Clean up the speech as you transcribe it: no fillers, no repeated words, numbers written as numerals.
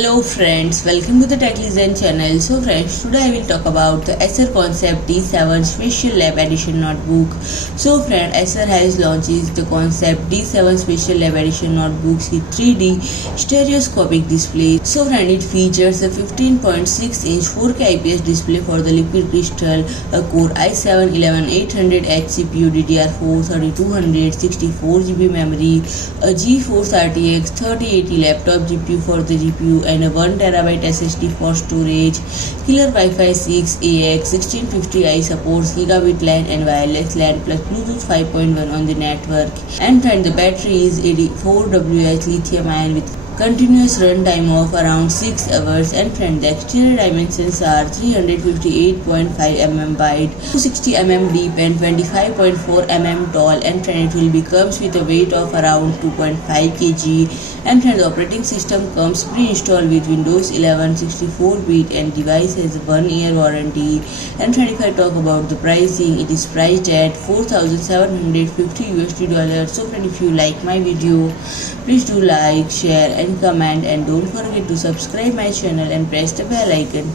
Hello friends, welcome to the Tech Listen channel. So friends, today I will talk about the Acer Concept D7 Spatial Lab Edition notebook. So friend, Acer has launched the Concept D7 Spatial Lab Edition notebooks with 3D stereoscopic display. So friend, it features a 15.6-inch 4K IPS display for the liquid crystal, a Core i7-11800H CPU, DDR4 3200, 64GB memory, a GeForce RTX 3080 laptop GPU for the GPU, and a 1TB SSD for storage. Killer Wi-Fi 6AX 1650i supports gigabit LAN and wireless LAN plus Bluetooth 5.1 on the network. And friend, the battery is 84Wh lithium-ion with continuous runtime of around 6 hours. And friend, the exterior dimensions are 358.5 mm wide, 260 mm deep and 25.4 mm tall. And friend, it will be comes with a weight of around 2.5 kg. And friend, the operating system comes pre-installed with Windows 11 64-bit and device has a 1-year warranty. And friend, if I talk about the pricing, it is priced at $4,750 USD. So friend, if you like my video, please do like, share and comment, and don't forget to subscribe my channel and press the bell icon.